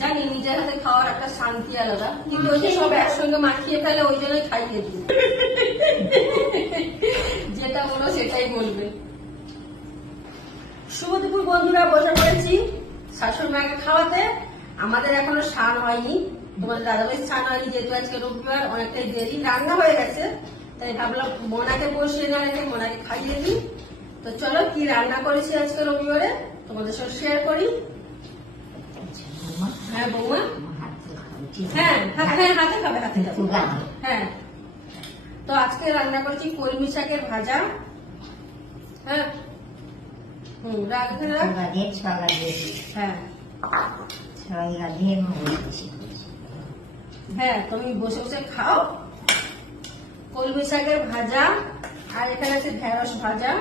জানি নিজের হাতে খাওয়ার একটা শান্তি আলাদা, কিন্তু ওই যে সব একসঙ্গে মাখিয়ে ফেলে ওই জন্যই খাইয়ে দিই। যেটা বলো সেটাই বলবে। শুভ দুপুর বন্ধুরা, বসে পড়েছি শাশুড়ি মাকে খাওয়াতে। আমাদের এখনো স্নান হয়নি, তোমাদের দাদাভাই স্নান হয়নি, যেহেতু আজকে রবিবার অনেকটাই দেরি, রান্না হয়ে গেছে, তাই ভাবলাম মোনাকে বসিয়ে না রেখে মোনাকে খাইয়ে দিই। তো চলো কি রান্না করেছি আজকে রবিবারে তোমাদের সঙ্গে শেয়ার করি। হ্যাঁ বৌমা, হ্যাঁ হ্যাঁ হাতে খাবে, হাতে খাবে। হ্যাঁ, তো আজকে রান্না করেছি কলমি শাকের ভাজা। হ্যাঁ হ্যাঁ হ্যাঁ, তুমি বসে বসে খাও। কলমি শাকের ভাজা, আর এখানে আছে ঢেঁড়স ভাজা,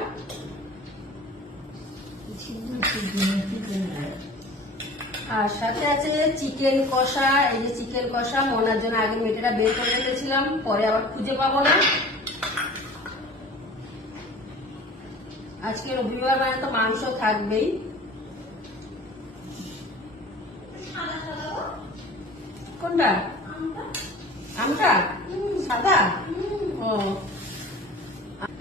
আর সাথে আছে চিকেন কষা। এই যে চিকেন কষা মোনার জন্য আগে মেটেটা বের করে রেখেছিলাম, পরে আবার খুঁজে পাবো না। আজকে রবিবার মানে তো মাংস থাকবেই। কোনটা? আমটা সাদা? ও,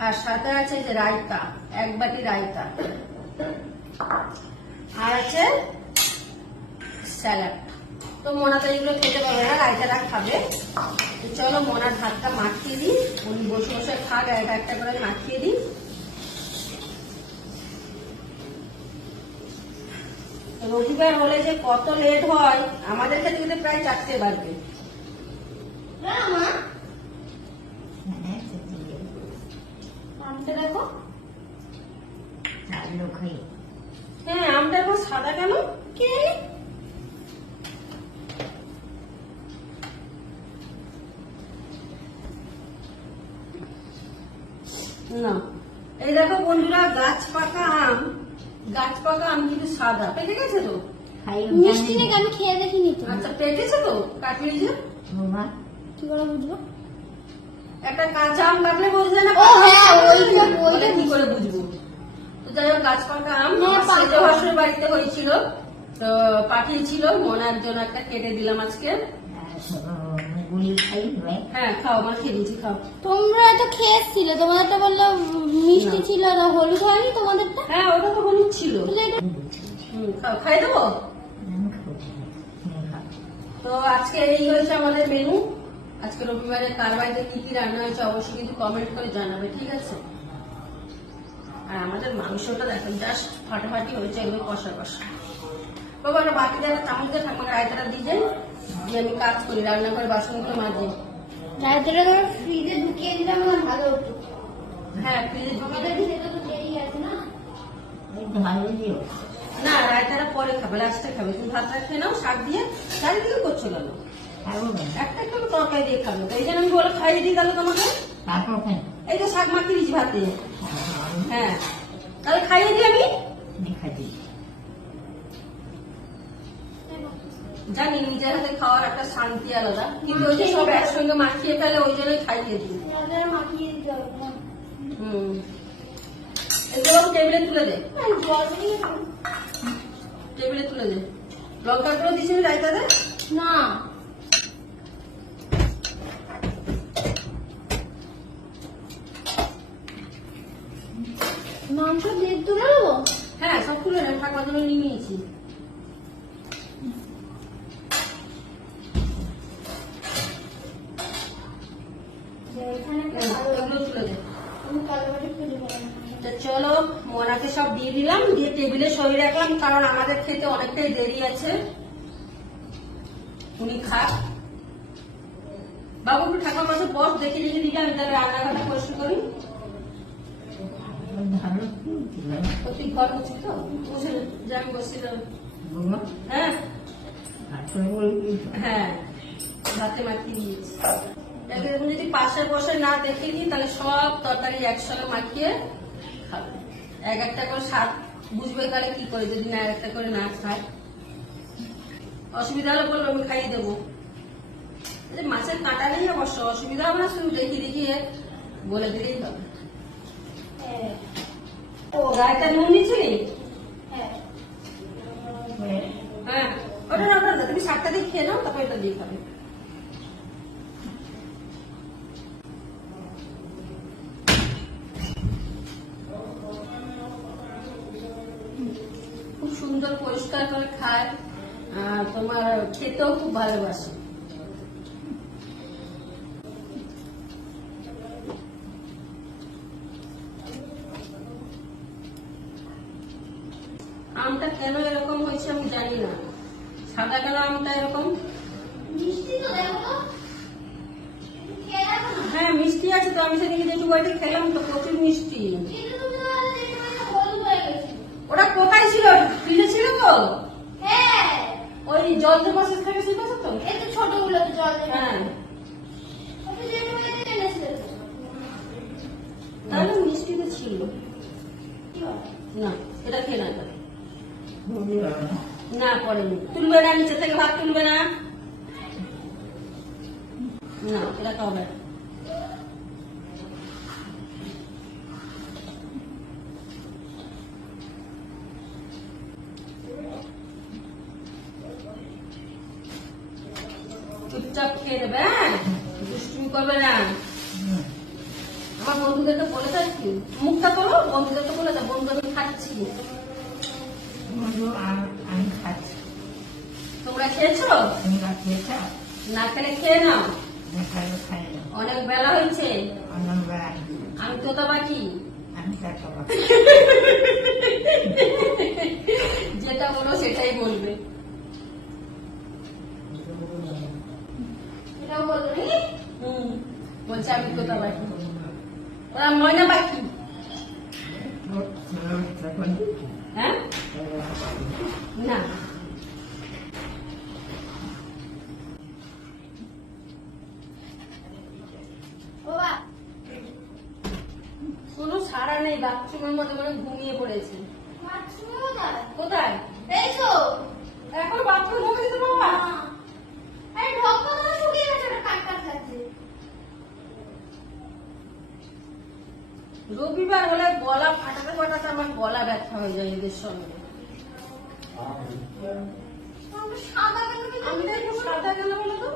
আর সাথে আছে যে রায়তা, এক বাটি রায়তা, আর আছে স্যালাড। তো মোনা তো এগুলো খেতে পারবে না, রায়তাটা খাবে। তো চলো মোনার ভাতটা মাখিয়ে দিই, উনি বসে বসে খাক, একটা করে মাখিয়ে দিই। রবিবার হলে যে কত লেট হয়, আমাদের ক্ষেত্রে কিন্তু প্রায় 4টে বাজবে। আমটা দেখো, হ্যাঁ আমটা এখন সাদা কেন কে না। এই দেখো বন্ধুরা, গাছ পাকা আম, গাছ পাকা আম কিন্তু সাদা পেকে গেছে। তো মিষ্টি নাকি? আমি খেয়ে দেখিনি তো। আচ্ছা পেকেছে তো, কাটলি যে কি করে বুঝবো? একটা কাঁচা আম কাটলে বোঝা যায় না? ও হ্যাঁ, ওইটা কি করে বুঝবো? তো যাই হোক, গাছ পাকা আম পাকা। ভাসুর বাড়িতে হয়েছিল, তো পাঠিয়েছিল, মোনার জন্য একটা কেটে দিলাম আজকে। হ্যাঁ খাও, আমার খেয়ে দিয়েছি, খাও। তোমরা তো খেয়েছিলে, তোমাদের তো বললো মিষ্টি ছিল, হলুদ হয়নি তোমাদেরটা? হ্যাঁ ওটা তো হলুদ ছিল। খাও, খাই দেবো। তো আজকে এই হয়েছে আমাদের মেনু। আজকে রবিবারে কার বাড়িতে কি কি রান্না হয়েছে অবশ্যই কিন্তু কমেন্ট করে জানাবে, ঠিক আছে? আর আমাদের মাংসটা দেখেন জাস্ট ফাটাফাটি হয়েছে, এগুলো কষা কষা। বাবা একটা বাকি দেওয়া চামচ দিয়ে ঠাকুমার রায়তাটা দিয়ে যাই, দিয়ে আমি কাজ করি, রান্না করে বাসনগুলো মাঝে। রায়তাটা ধরো ফ্রিজে ঢুকিয়ে দিলাম না, ভালো হতো। হ্যাঁ ফ্রিজে ঢুকিয়ে দিই। সেটা তো দেরি আছে না? না রায়তাটা পরে খাবে, লাস্টে খাবে। তুমি ভাতটা খেয়ে নাও শাক দিয়ে। চারিদিকে করছো কেন? একটা একটু তরকারি দিয়ে খাবে, তো এই জন্য আমি বলে খাইয়ে দিই তাহলে তোমাকে। এই তো শাক মাখিয়ে দিচ্ছি ভাতে। হ্যাঁ তাহলে খাইয়ে দিই আমি। জানি নিজের হাতে খাওয়ার একটা শান্তি আলাদা, কিন্তু ওই যে সব একসঙ্গে মাখিয়ে ফেলে ওই জন্যই খাইয়ে দিই। মাখিয়ে দিতে হবে না। এগুলো টেবিলে তুলে দে, জল দিয়ে টেবিলে তুলে দে। লঙ্কা গুলো দিচ্ছি রায়তাতে না, মাংস দিয়ে তুলে দেবো। হ্যাঁ সব তুলে নেন, ঠাকুমার জন্য নিয়ে নিয়েছি। এগুলো তুলে দে। তো চলো মোনাকে সব দিয়ে দিলাম, দিয়ে টেবিলে সরিয়ে রাখলাম, কারণ আমাদের খেতে অনেকটাই দেরি আছে। উনি খাক। বাবু একটু ঠাকুমার পাশে বস, দেখে দেখে দিলে আমি তাহলে রান্নাঘরটা পরিষ্কার করি। তুই ঘর হচ্ছিস তো বসে যে আমি বসছিলাম। হ্যাঁ হ্যাঁ ভাতে মাখিয়ে দিয়েছি। যদি পাশে বসে না দেখে দিই তাহলে সব তরকারি একসঙ্গে মাখিয়ে খাবে। এক একটা করে স্বাদ বুঝবে তাহলে কি করে, যদি না একটা করে না খায়। অসুবিধা হলে বলবো, আমি খাইয়ে দেবো। মাছের কাঁটা নেই অবশ্য, অসুবিধা হবে না, শুধু দেখিয়ে দেখিয়ে বলে দিলেই হবে। ও রায়তা নুন নিচ্ছি। হ্যাঁ ওটা না, ওটা তুমি শাকটা দিয়ে খেয়ে নাও, তারপর এটা দিয়ে খাবে। খুব সুন্দর পরিষ্কার করে খায়, আর তোমার খেতেও খুব ভালোবাসে। আমটা কেন এরকম হয়েছে আমি জানি না, সাদা কালো আমটা এরকম। মিষ্টি তো দেখো, খেয়ে দেখো না। হ্যাঁ মিষ্টি আছে তো, আমি সেদিকে যেটুকু বাড়িতে খেলাম তো প্রচুর মিষ্টি। কিন্তু তুমি তো বললে যে এটা হলুদ হয়ে গেছে। ওটা কোথায় ছিল? ফ্রিজে ছিল তো? হ্যাঁ, ওই জল যে বসে থাকে সেই পাশে তো? এই তো ছোটগুলো তো জল দেবে। হ্যাঁ, ওটা যে তুমি এনেছিলে তো। তাহলে মিষ্টি তো ছিল কি বলে? না। এটা খেয়ে না এটা। না পড়েনি, তুলবে না, নিচে থেকে ভাত তুলবে না, না এটা খাবে। চুপচাপ খেয়ে নেবে, হ্যাঁ দুষ্টুমি করবে না। আমার বন্ধুদেরকে বলে থাকি, মুখটা তোলো, বন্ধুদেরকে বলে দাও বন্ধু আমি খাচ্ছি। আমি খাচ্ছি, তোমরা খেয়েছো? তোমরা খেয়েছ? না খেলে খেয়ে নাও, দেখালে খাই না, অনেক বেলা হয়েছে। আনন্দ আমি তো তা বাকি আমি তাকে যেটা বলো সেটাই বলবে। এটাও বললো নাকি? বলছে আমি তো তা বাকি, ওরা ময়না বাকি। হ্যাঁ না, বাবা, কোনো সাড়া নেই, বাথরুমের মধ্যে মানে ঘুমিয়ে পড়েছে। বাথরুমে কোথায়? কোথায়? এই তো। এখন বাথরুম ঢুকে দিতে বাবা। আরে ঢক্কা তো শুকিয়ে গেছে, ওটা কাট কাট খাচ্ছে। রবিবার হলে গলা ফাটাতে ফাটাতে আমার গলা ব্যথা হয়ে যায় এদের সঙ্গে। সাদা কেন? আমি তো একটু সাদা গেল বলো তো।